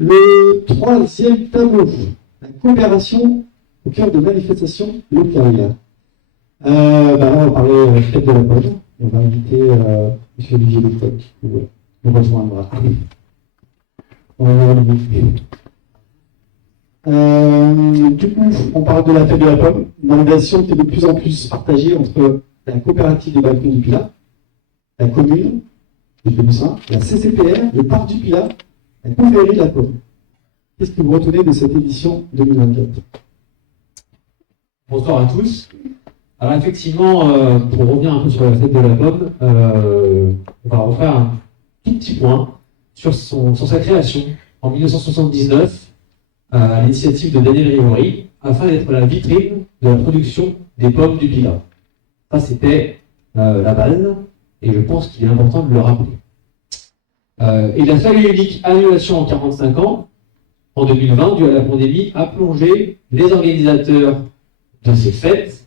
Le troisième tableau, la coopération au cœur de manifestations locales. Là, on va parler fête de la pomme. Et on va inviter M. Olivier Lecoq qui nous rejoindra. Du coup, on parle de la fête de la pomme, une organisation qui est de plus en plus partagée entre la coopérative des balcons du Pilat, la commune du Pélussin, la CCPR, le parc du Pilat, la confrérie de la pomme. Qu'est-ce que vous retenez de cette édition 2024? Bonsoir à tous. Alors effectivement, pour revenir un peu sur la fête de la pomme, on va refaire un tout petit point sur sa création en 1979 à l'initiative de Daniel Rivory afin d'être la vitrine de la production des pommes du Pilat. Ça, c'était la base, et je pense qu'il est important de le rappeler. Et la seule et unique annulation en 45 ans, en 2020, due à la pandémie, a plongé les organisateurs de ces fêtes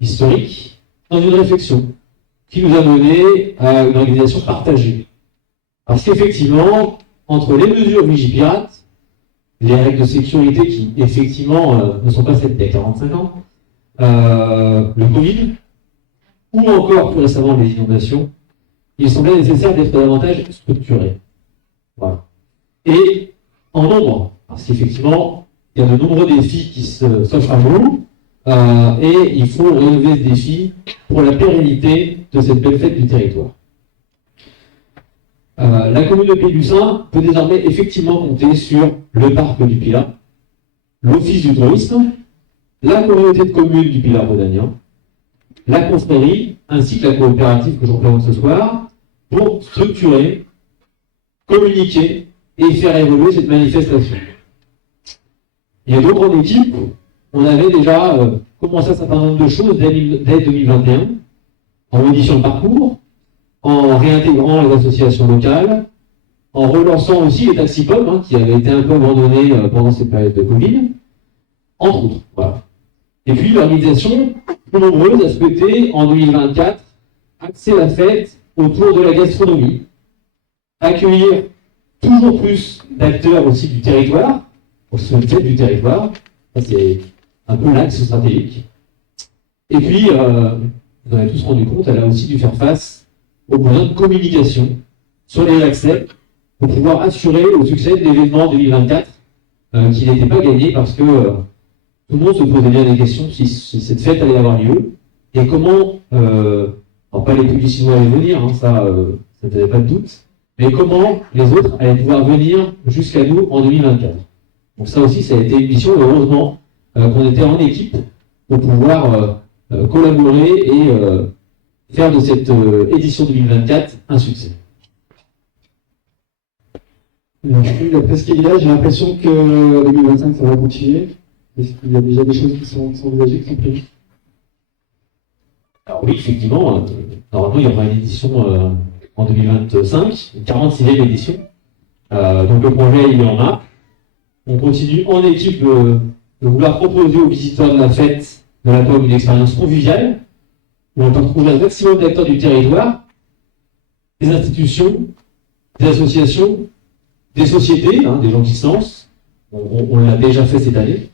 historiques dans une réflexion qui nous a mené à une organisation partagée. Parce qu'effectivement, entre les mesures Vigipirate, les règles de sécurité qui, effectivement, ne sont pas celles d'il y a 45 ans, le Covid, ou encore plus récemment les inondations, il semblait nécessaire d'être davantage structuré. Voilà. Et en nombre, parce qu'effectivement, il y a de nombreux défis qui s'offrent à nous, et il faut relever ce défi pour la pérennité de cette belle fête du territoire. La commune de Pélussin peut désormais effectivement compter sur le parc du Pilat, l'office du tourisme, la communauté de communes du Pilat rhodanien, la confrérie, ainsi que la coopérative que je représente ce soir, pour structurer, communiquer et faire évoluer cette manifestation. Et donc en équipe, on avait déjà commencé un certain nombre de choses dès 2021, en modifiant le parcours, en réintégrant les associations locales, en relançant aussi les taxipommes, qui avaient été un peu abandonnés pendant cette période de Covid, entre autres. Voilà. Et puis l'organisation, plus nombreuse, a souhaité, en 2024, axer la fête autour de la gastronomie, accueillir toujours plus d'acteurs aussi du territoire, pour ce fête du territoire, ça c'est un peu l'axe stratégique. Et puis, vous en avez tous rendu compte, elle a aussi dû faire face aux besoins de communication sur les accès pour pouvoir assurer le succès de l'événement 2024 qui n'était pas gagné parce que tout le monde se posait bien des questions si cette fête allait avoir lieu et comment, alors pas les publics chinois allaient venir, ça n'avait pas de doute, mais comment les autres allaient pouvoir venir jusqu'à nous en 2024. Donc ça aussi, ça a été une mission, heureusement, qu'on était en équipe pour pouvoir collaborer et faire de cette édition 2024 un succès. D'après ce qu'il y a, j'ai l'impression que 2025, ça va continuer. Est-ce qu'il y a déjà des choses qui sont envisagées, qui sont prévues? Alors oui, effectivement, normalement il y aura une édition en 2025, une 46e édition. Donc le projet, il est en marche. On continue en équipe de vouloir proposer aux visiteurs de la fête de la pomme une expérience conviviale, où on peut retrouver un maximum d'acteurs du territoire, des institutions, des associations, des sociétés, des gens qui se lancent. On l'a déjà fait cette année.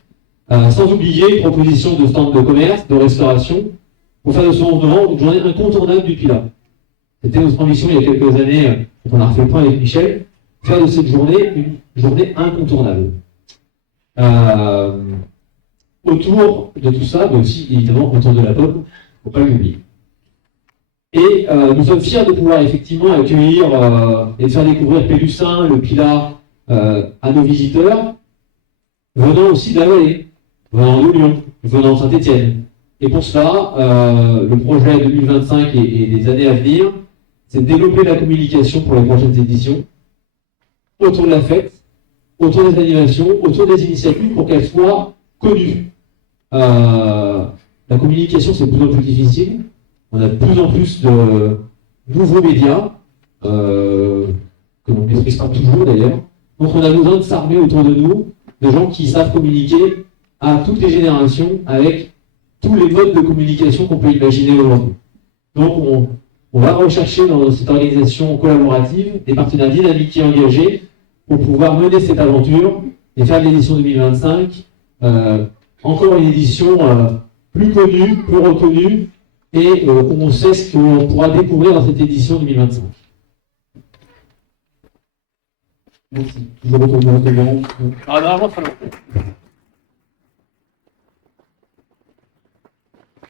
Sans oublier une proposition de stands de commerce, de restauration, pour faire de ce moment une journée incontournable du Pilat. C'était notre ambition il y a quelques années, quand on a refait le point avec Michel, faire de cette journée une journée incontournable. Autour de tout ça, mais aussi évidemment autour de la pomme, il ne faut pas l'oublier. Et nous sommes fiers de pouvoir effectivement accueillir et de faire découvrir Pélussin, le Pilat, à nos visiteurs, venant aussi de la vallée, venant de Lyon, venant de Saint-Étienne. Et pour cela, le projet 2025 et les années à venir, c'est de développer la communication pour les prochaines éditions, autour de la fête, autour des animations, autour des initiatives pour qu'elles soient connues. La communication, c'est de plus en plus difficile. On a de plus en plus de nouveaux médias, que l'on ne maîtrise pas toujours d'ailleurs. Donc on a besoin de s'armer autour de nous, de gens qui savent communiquer à toutes les générations avec tous les modes de communication qu'on peut imaginer aujourd'hui. Donc on va rechercher dans cette organisation collaborative des partenaires dynamiques et engagés pour pouvoir mener cette aventure et faire l'édition 2025 encore une édition plus connue, plus reconnue, et on sait ce qu'on pourra découvrir dans cette édition 2025. Merci. Je retourne au Ah, normalement, très long.